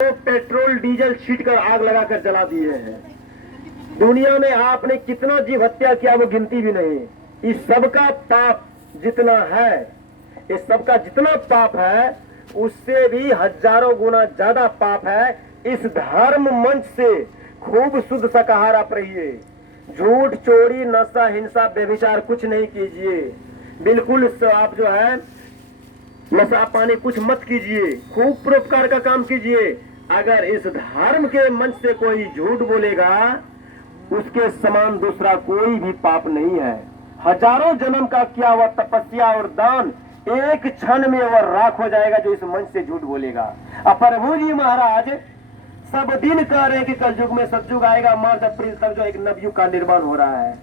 तो petrol diesel छीट कर आग लगाकर जला दिए हैं। दुनिया में आपने कितना जीव हत्या किया वो गिनती भी नहीं। इस सबका पाप जितना है, इस सबका जितना पाप है उससे भी हजारों गुना ज्यादा पाप है। इस धर्म मंच से खूब शुद्ध शाकाहार आप रहिए। झूठ, चोरी, नशा, हिंसा, व्यभिचार कुछ नहीं कीजिए। बिल्कुल आप जो है नशा पानी कुछ मत कीजिए। खूब परोपकार का काम कीजिए। अगर इस धर्म के मंच से कोई झूठ बोलेगा उसके समान दूसरा कोई भी पाप नहीं है। हजारों जन्म का किया हुआ तपस्या और दान एक क्षण में वह राख हो जाएगा जो इस मंच से झूठ बोलेगा। अब प्रभु जी महाराज सब दिन कह रहे हैं कि कलयुग में सतयुग आएगा, मार्च अप्रैल तक जो एक नवयुग का निर्माण हो रहा है।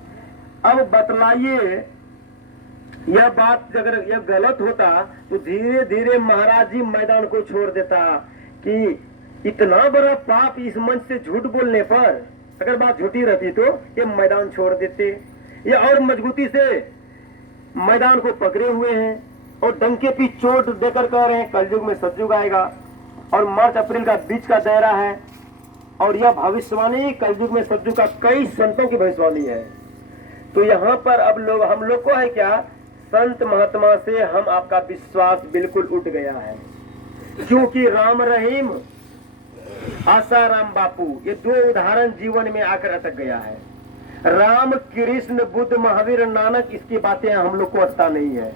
अब बतलाइए, यह बात अगर यह गलत होता तो धीरे धीरे महाराज जी मैदान को छोड़ देता कि इतना बड़ा पाप इस मंच से झूठ बोलने पर। अगर बात झूठी रहती तो ये मैदान छोड़ देते। ये और मजबूती से मैदान को पकड़े हुए हैं और डंके की चोट देकर कह रहे हैं कलयुग में सतयुग आएगा और मार्च अप्रैल का बीच का दायरा है। और यह भविष्यवाणी कलयुग में सतयुग का कई संतों की भविष्यवाणी है। तो यहाँ पर अब लोग हम लोग को है क्या, संत महात्मा से हम आपका विश्वास बिल्कुल उठ गया है। क्योंकि राम रहीम, आसाराम बापू, ये दो उदाहरण जीवन में आकर अटक गया है। राम, कृष्ण, बुद्ध, महावीर, नानक, इसकी बातें हम लोग को अटता नहीं है।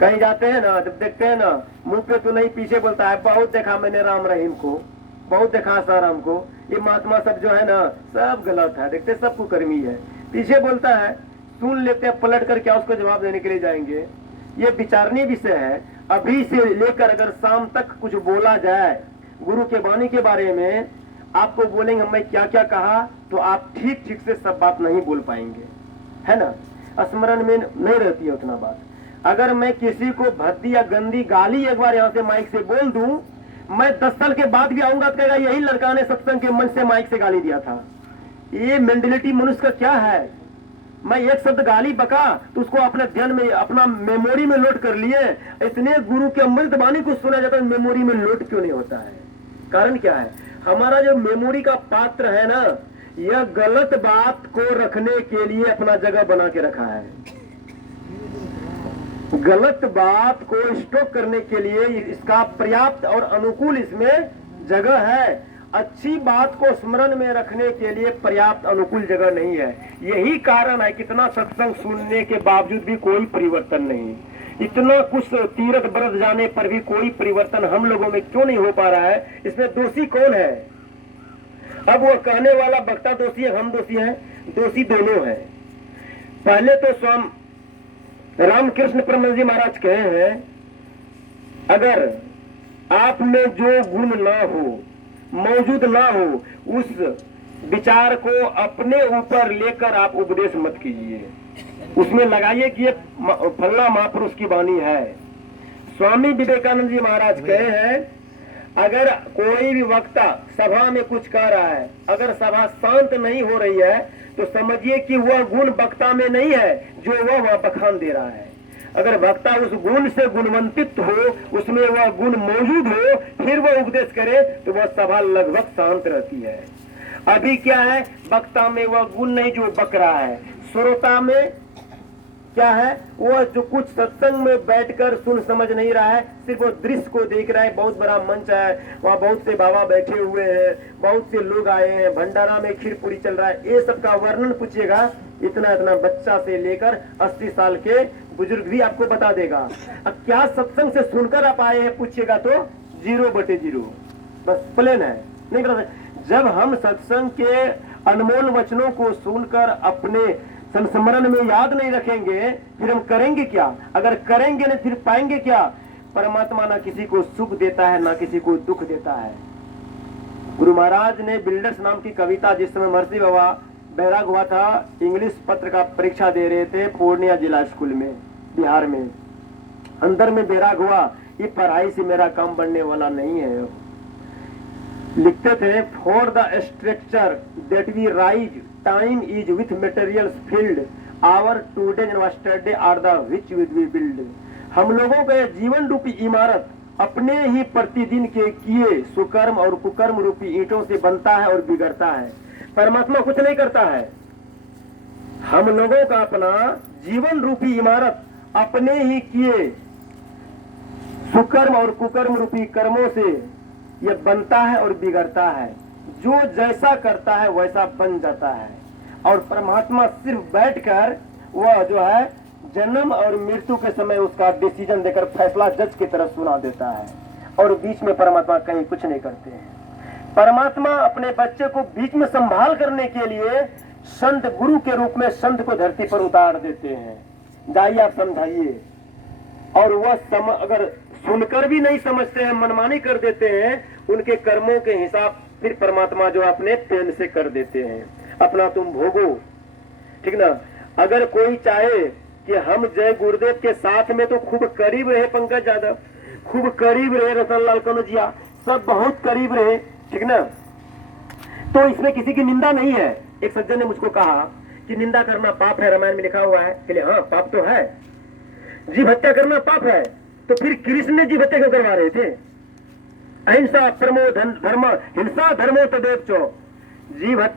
कहीं जाते हैं ना, जब देखते हैं ना, मुंह पे तो नहीं पीछे बोलता है बहुत देखा मैंने राम रहीम को, बहुत देखा आसाराम को, ये महात्मा सब जो है ना सब गलत है। देखते सब कुकर्मी है, पीछे बोलता है, सुन लेते हैं, पलट कर क्या उसको जवाब देने के लिए जाएंगे। ये विचारणीय विषय है। अभी से लेकर अगर शाम तक कुछ बोला जाए गुरु के वाणी के बारे में, आपको बोलेंगे मैं क्या क्या कहा, तो आप ठीक ठीक से सब बात नहीं बोल पाएंगे, है ना। स्मरण में नहीं रहती है उतना बात। अगर मैं किसी को भद्दी या गंदी गाली एक बार यहाँ से माइक से बोल दूं, मैं 10 साल के बाद भी आऊंगा तो कहेगा यही लड़का ने सत्संग के मंच से माइक से गाली दिया था। ये मेंटेलिटी मनुष्य का क्या है। मैं एक शब्द गाली बका तो उसको अपने ध्यान में, अपना मेमोरी में लोड कर लिए। इतने गुरु के अमृत वाणी को सुना जाता है, मेमोरी में लोड क्यों नहीं होता है? कारण क्या है? हमारा जो मेमोरी का पात्र है ना, यह गलत बात को रखने के लिए अपना जगह बना के रखा है। गलत बात को स्टॉक करने के लिए इसका पर्याप्त और अनुकूल इसमें जगह है। अच्छी बात को स्मरण में रखने के लिए पर्याप्त अनुकूल जगह नहीं है। यही कारण है कितना सत्संग सुनने के बावजूद भी कोई परिवर्तन नहीं। इतना कुछ तीर्थ व्रत जाने पर भी कोई परिवर्तन हम लोगों में क्यों नहीं हो पा रहा है? इसमें दोषी कौन है? अब वो कहने वाला वक्ता दोषी है, हम दोषी हैं? दोषी दोनों है। पहले तो स्वयं रामकृष्ण परमहंस जी महाराज कहे हैं, अगर आप में जो गुण ना हो, मौजूद ना हो, उस विचार को अपने ऊपर लेकर आप उपदेश मत कीजिए। उसमें लगाइए कि ये फलना महापुरुष की वाणी है। स्वामी विवेकानंद जी महाराज कहे हैं, अगर कोई भी वक्ता सभा में कुछ कह रहा है, अगर सभा शांत नहीं हो रही है तो समझिए कि वह गुण वक्ता में नहीं है जो वह वहां बखान दे रहा है। अगर वक्ता उस गुण से गुणवंतित हो, उसमें वह गुण मौजूद हो, फिर वह उपदेश करे तो वह सभा लगभग शांत रहती है। अभी क्या है, वक्ता में वह गुण नहीं जो बक रहा है, श्रोता में क्या है, वह जो कुछ सत्संग में बैठकर सुन समझ नहीं रहा है, सिर्फ वो दृश्य को देख रहा है। बहुत बड़ा मंच है, वहाँ बहुत से बाबा बैठे हुए हैं, बहुत से लोग आए हैं, भंडारा में खीर पूरी चल रहा है, ये सब का वर्णन पूछिएगा, इतना इतना बच्चा से लेकर 80 साल के बुजुर्ग भी आपको बता देगा। अब क्या सत्संग से सुनकर आप आए हैं पूछिएगा तो 0/0, बस प्लेन है, नहीं पता। जब हम सत्संग के अनमोल वचनों को सुनकर अपने संस्मरण में याद नहीं रखेंगे, फिर हम करेंगे क्या? अगर करेंगे नहीं फिर पाएंगे क्या? परमात्मा ना किसी को सुख देता है ना किसी को दुख देता है। गुरु महाराज ने बिल्डर्स नाम की कविता, जिस समय महर्षि बाबा बैराग हुआ था, इंग्लिश पत्र का परीक्षा दे रहे थे पूर्णिया जिला स्कूल में, बिहार में, अंदर में बैराग हुआ, ये पढ़ाई से मेरा काम बनने वाला नहीं है। लिखते थे, for the structure that we raise time is with materials filled, our today and yesterday are the which we build. हम लोगों का जीवन रूपी इमारत अपने ही प्रतिदिन के किए सुकर्म और कुकर्म रूपी ईंटों से बनता है और बिगड़ता है। परमात्मा कुछ नहीं करता है, हम लोगों का अपना जीवन रूपी इमारत अपने ही किए सुकर्म और कुकर्म रूपी कर्मों से यह बनता है और बिगड़ता है। जो जैसा करता है वैसा बन जाता है। और परमात्मा सिर्फ बैठकर वह जो है जन्म और मृत्यु के समय उसका डिसीजन देकर फैसला जज की तरफ सुना देता है, और बीच में परमात्मा कहीं कुछ नहीं करते हैं। परमात्मा अपने बच्चे को बीच में संभाल करने के लिए संत गुरु के रूप में संत को धरती पर उतार देते हैं, जाइए आप समझाइए। और वह अगर सुनकर भी नहीं समझते हैं, मनमानी कर देते हैं, उनके कर्मों के हिसाब फिर परमात्मा जो अपने पेन से कर देते हैं, अपना तुम भोगो, ठीक ना। अगर कोई चाहे कि हम जय गुरुदेव के साथ में तो खूब करीब रहे, पंकज यादव खूब करीब रहे, रतनलाल कनौजिया सब बहुत करीब रहे, ठीक ना, तो इसमें किसी की निंदा नहीं है। एक सज्जन ने मुझको कहा कि निंदा करना पाप है, रामायण में लिखा हुआ है। कि हाँ पाप तो है, जीव हत्या करना पाप है, तो फिर कृष्ण ने जीव हत्या क्यों करवा रहे थे? अहिंसा परमो धर्म, हिंसा धर्मो तदेव चो, जीव हत्या